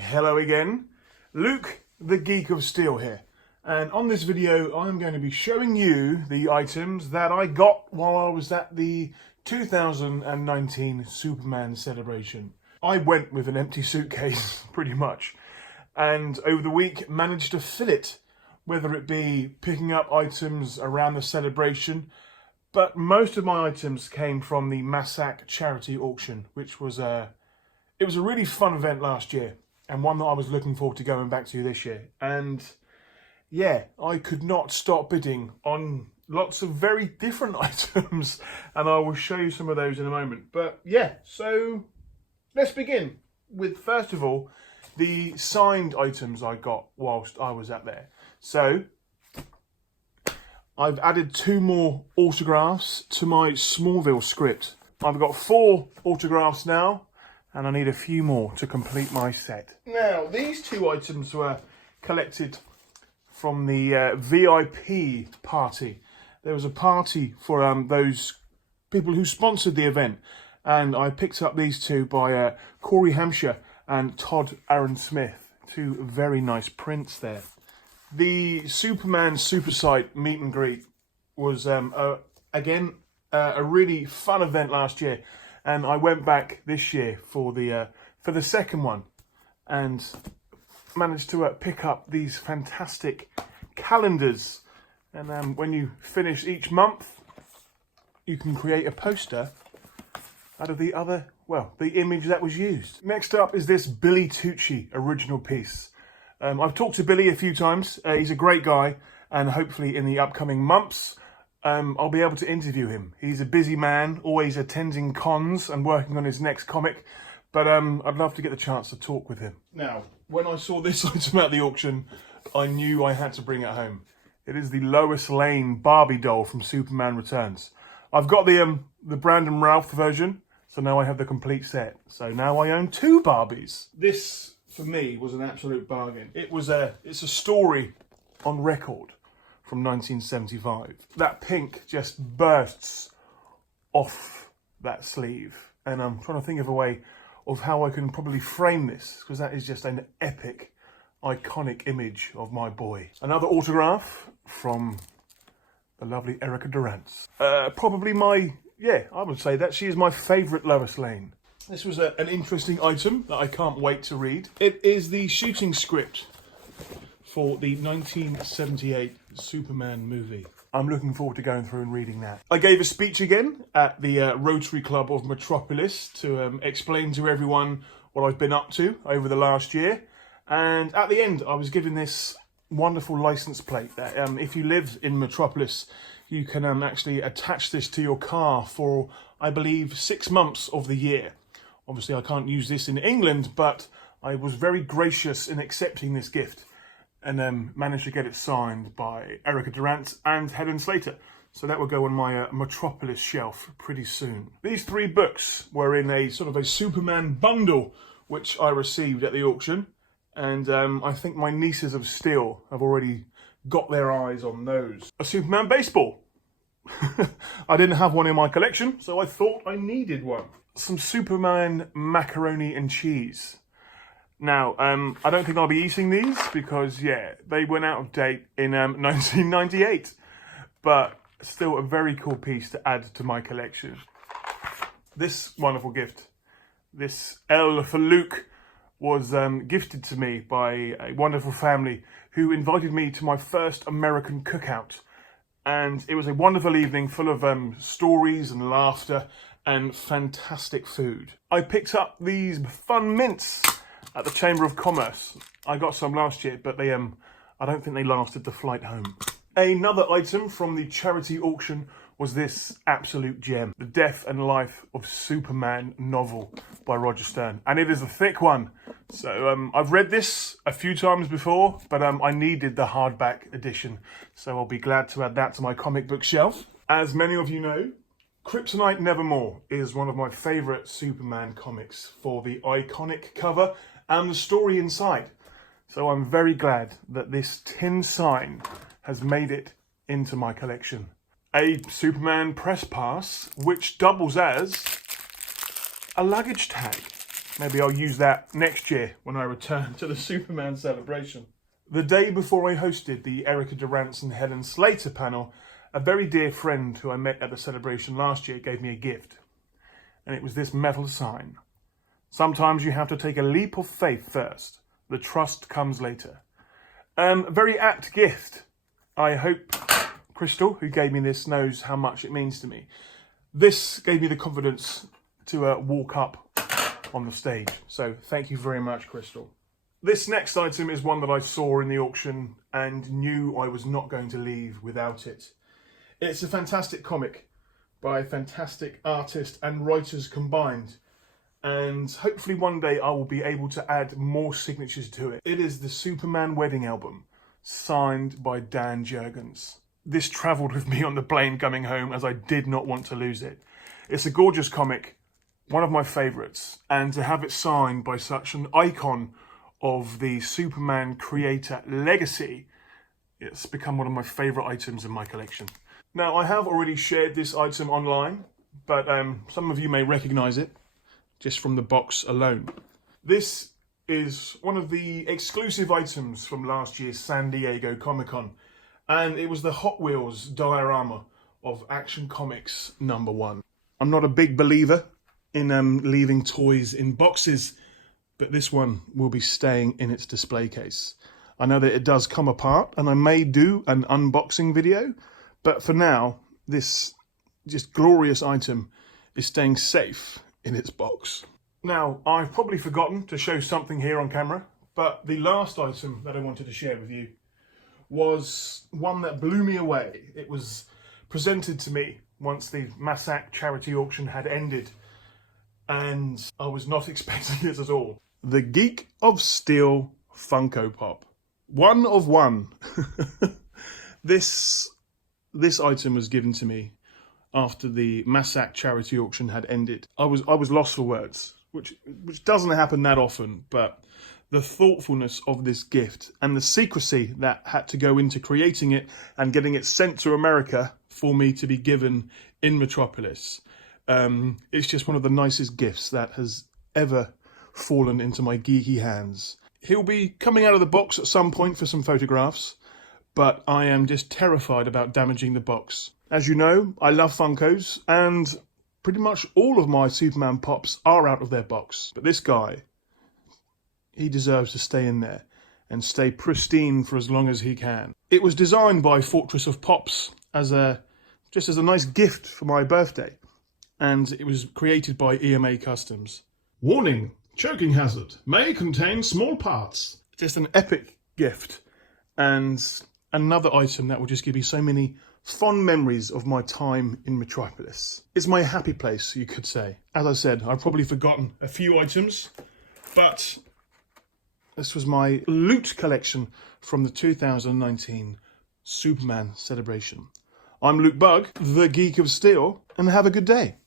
Hello again, Luke the Geek of Steel here, and on this video I'm going to be showing you the items that I got while I was at the 2019 Superman celebration. I went with an empty suitcase pretty much, and over the week managed to fill it, whether it be picking up items around the celebration, but most of my items came from the Massac charity auction, which was a really fun event last year. And one that I was looking forward to going back to this year. And yeah, I could not stop bidding on lots of very different items. And I will show you some of those in a moment. But yeah, so let's begin with, first of all, the signed items I got whilst I was out there. So I've added 2 more autographs to my Smallville script. I've got 4 autographs now, and I need a few more to complete my set. Now, these 2 items were collected from the VIP party. There was a party for those people who sponsored the event, and I picked up these 2 by Corey Hampshire and Todd Aaron Smith. 2 very nice prints there. The Superman Super Site meet and greet was, again, a really fun event last year. And I went back this year for the second one, and managed to pick up these fantastic calendars. And when you finish each month, you can create a poster out of the image that was used. Next up is this Billy Tucci original piece. I've talked to Billy a few times. He's a great guy, and hopefully in the upcoming months, I'll be able to interview him. He's a busy man, always attending cons and working on his next comic, but I'd love to get the chance to talk with him. Now, when I saw this item at the auction, I knew I had to bring it home. It is the Lois Lane Barbie doll from Superman Returns. I've got the Brandon Routh version, so now I have the complete set. So now I own 2 Barbies. This, for me, was an absolute bargain. It's a story on record from 1975. That pink just bursts off that sleeve. And I'm trying to think of a way of how I can probably frame this, because that is just an epic, iconic image of my boy. Another autograph from the lovely Erica Durance. Probably I would say that she is my favourite Lois Lane. This was an interesting item that I can't wait to read. It is the shooting script for the 1978 Superman movie. I'm looking forward to going through and reading that. I gave a speech again at the Rotary Club of Metropolis to explain to everyone what I've been up to over the last year. And at the end, I was given this wonderful license plate that if you live in Metropolis, you can actually attach this to your car for, I believe, 6 months of the year. Obviously, I can't use this in England, but I was very gracious in accepting this gift, and managed to get it signed by Erica Durance and Helen Slater. So that will go on my Metropolis shelf pretty soon. These 3 books were in a sort of a Superman bundle, which I received at the auction. And I think my nieces of steel have already got their eyes on those. A Superman baseball. I didn't have one in my collection, so I thought I needed one. Some Superman macaroni and cheese. Now, I don't think I'll be eating these because, yeah, they went out of date in 1998. But still a very cool piece to add to my collection. This wonderful gift, this L for Luke, was gifted to me by a wonderful family who invited me to my first American cookout. And it was a wonderful evening full of stories and laughter and fantastic food. I picked up these fun mints at the Chamber of Commerce. I got some last year, but they I don't think they lasted the flight home. Another item from the charity auction was this absolute gem, The Death and Life of Superman novel by Roger Stern. And it is a thick one. So I've read this a few times before, but I needed the hardback edition. So I'll be glad to add that to my comic book shelf. As many of you know, Kryptonite Nevermore is one of my favourite Superman comics for the iconic cover and the story inside. So I'm very glad that this tin sign has made it into my collection. A Superman press pass, which doubles as a luggage tag. Maybe I'll use that next year when I return to the Superman celebration. The day before I hosted the Erica Durance and Helen Slater panel, a very dear friend who I met at the celebration last year gave me a gift. And it was this metal sign. Sometimes you have to take a leap of faith first. The trust comes later. Very apt gift. I hope Crystal, who gave me this, knows how much it means to me. This gave me the confidence to walk up on the stage. So thank you very much, Crystal. This next item is one that I saw in the auction and knew I was not going to leave without it. It's a fantastic comic by fantastic artists and writers combined. And hopefully one day I will be able to add more signatures to it. It is the Superman Wedding Album, signed by Dan Jurgens. This travelled with me on the plane coming home as I did not want to lose it. It's a gorgeous comic, one of my favourites, and to have it signed by such an icon of the Superman creator legacy, it's become one of my favourite items in my collection. Now, I have already shared this item online, but some of you may recognise it just from the box alone. This is one of the exclusive items from last year's San Diego Comic-Con, and it was the Hot Wheels diorama of Action Comics #1. I'm not a big believer in leaving toys in boxes, but this one will be staying in its display case. I know that it does come apart, and I may do an unboxing video, but for now, this just glorious item is staying safe in its box. Now, I've probably forgotten to show something here on camera, but the last item that I wanted to share with you was one that blew me away. It was presented to me once the Massac charity auction had ended, and I was not expecting it at all. The Geek of Steel Funko Pop. One of one. This item was given to me after the Massac charity auction had ended. I was lost for words, which doesn't happen that often, but the thoughtfulness of this gift and the secrecy that had to go into creating it and getting it sent to America for me to be given in Metropolis. It's just one of the nicest gifts that has ever fallen into my geeky hands. He'll be coming out of the box at some point for some photographs, but I am just terrified about damaging the box. As you know, I love Funkos, and pretty much all of my Superman pops are out of their box. But this guy, he deserves to stay in there and stay pristine for as long as he can. It was designed by Fortress of Pops just as a nice gift for my birthday, and it was created by EMA Customs. Warning, choking hazard, may contain small parts. Just an epic gift, and another item that will just give me so many fond memories of my time in Metropolis. It's my happy place, you could say. As I said, I've probably forgotten a few items, but this was my loot collection from the 2019 Superman celebration. I'm Luke Bug, the Geek of Steel, and have a good day.